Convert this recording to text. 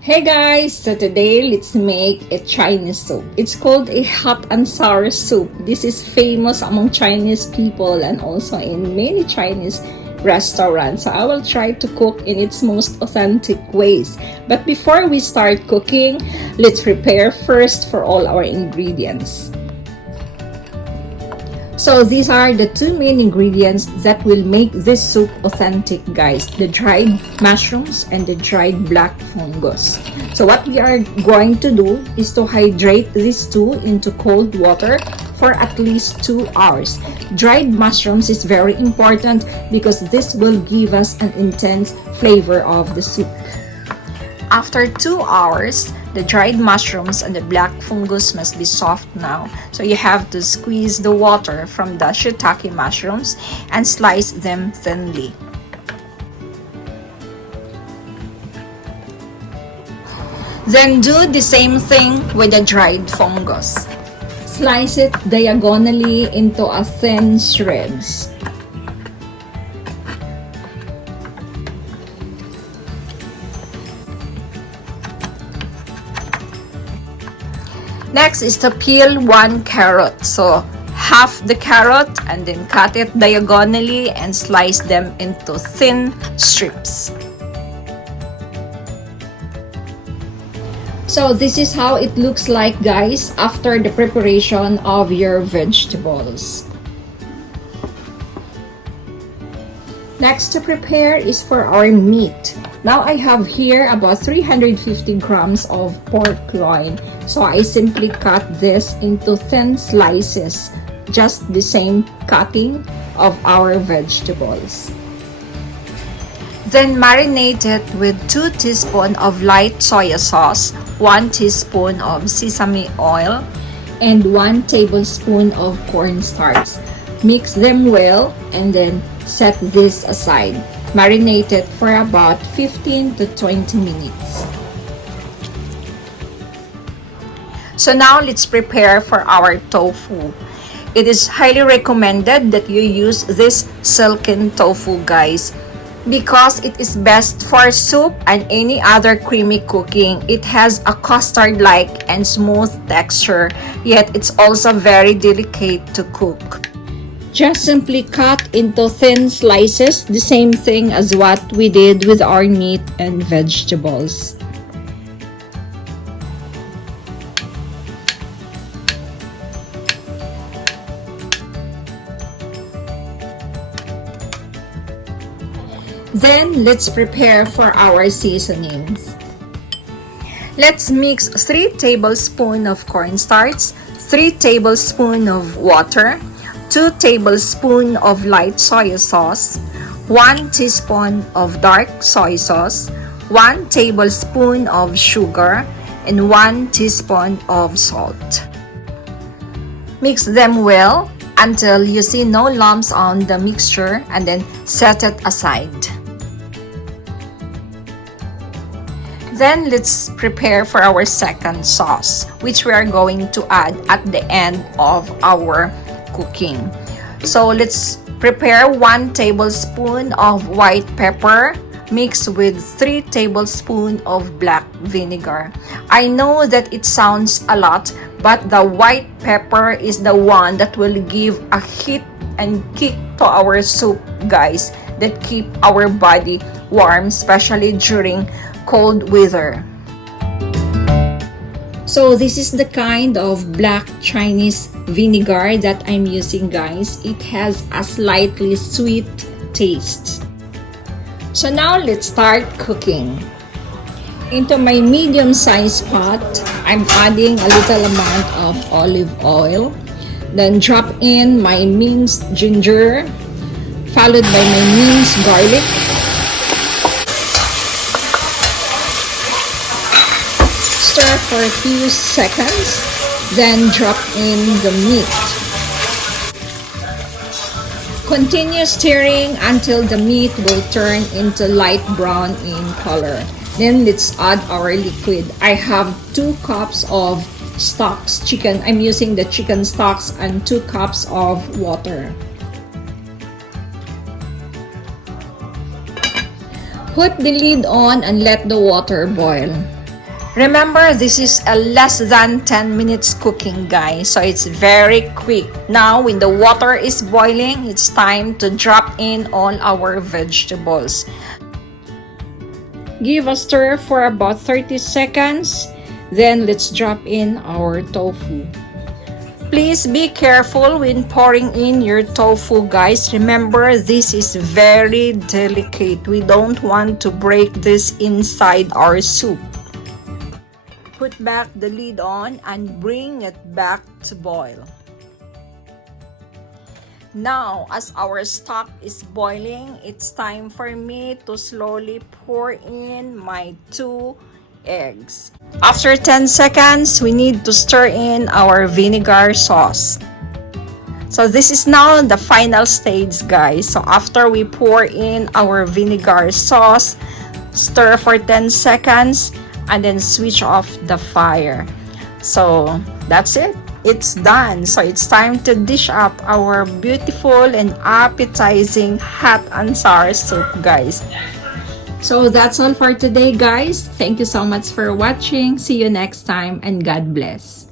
Hey guys, so today let's make a Chinese soup. It's called a hot and sour soup. This is famous among Chinese people and also in many Chinese restaurants. So I will try to cook in its most authentic ways. But before we start cooking, let's prepare first for all our ingredients. So these are the two main ingredients that will make this soup authentic, guys. The dried mushrooms and the dried black fungus. So what we are going to do is to hydrate these two into cold water for at least 2 hours. Dried mushrooms is very important because this will give us an intense flavor of the soup. After 2 hours, the dried mushrooms and the black fungus must be soft now. So you have to squeeze the water from the shiitake mushrooms and slice them thinly. Then do the same thing with the dried fungus. Slice it diagonally into a thin shreds. Next is to peel 1 carrot. So half the carrot and then cut it diagonally and slice them into thin strips. So this is how it looks like, guys, after the preparation of your vegetables. Next to prepare is for our meat. Now I have here about 350 grams of pork loin. So I simply cut this into thin slices, just the same cutting of our vegetables. Then marinate it with 2 teaspoons of light soy sauce, 1 teaspoon of sesame oil, and 1 tablespoon of cornstarch. Mix them well and then set this aside. Marinate it for about 15 to 20 minutes. So now let's prepare for our tofu. It is highly recommended that you use this silken tofu, guys, because it is best for soup and any other creamy cooking. It has a custard-like and smooth texture, yet it's also very delicate to cook. Just simply cut into thin slices, the same thing as what we did with our meat and vegetables. Then let's prepare for our seasonings. Let's mix 3 tablespoons of cornstarch, 3 tablespoons of water, 2 tablespoons of light soy sauce, 1 teaspoon of dark soy sauce, 1 tablespoon of sugar, and 1 teaspoon of salt. Mix them well until you see no lumps on the mixture and then set it aside. Then let's prepare for our second sauce, which we are going to add at the end of our cooking. So let's prepare 1 tablespoon of white pepper mixed with 3 tablespoons of black vinegar. I know that it sounds a lot, but the white pepper is the one that will give a heat and kick to our soup, guys, that keep our body warm, especially during cold weather. So this is the kind of black Chinese vinegar that I'm using, guys. It has a slightly sweet taste. So now let's start cooking. Into my medium-sized pot, I'm adding a little amount of olive oil. Then drop in my minced ginger, followed by my minced garlic. Stir for a few seconds, then drop in the meat. Continue stirring until the meat will turn into light brown in color. Then let's add our liquid. I have 2 cups of stocks chicken. I'm using the chicken stocks and 2 cups of water. Put the lid on and let the water boil. Remember, this is a less than 10 minutes cooking, guys. So it's very quick. Now, when the water is boiling, it's time to drop in all our vegetables. Give a stir for about 30 seconds. Then let's drop in our tofu. Please be careful when pouring in your tofu, guys. Remember, this is very delicate. We don't want to break this inside our soup. Put back the lid on and bring it back to boil. Now, as our stock is boiling, it's time for me to slowly pour in my 2 eggs. After 10 seconds, we need to stir in our vinegar sauce. So this is now the final stage, guys. So after we pour in our vinegar sauce, stir for 10 seconds, and then switch off the fire. So that's it. It's done. So it's time to dish up our beautiful and appetizing hot and sour soup, guys. So that's all for today, guys. Thank you so much for watching. See you next time, and God bless.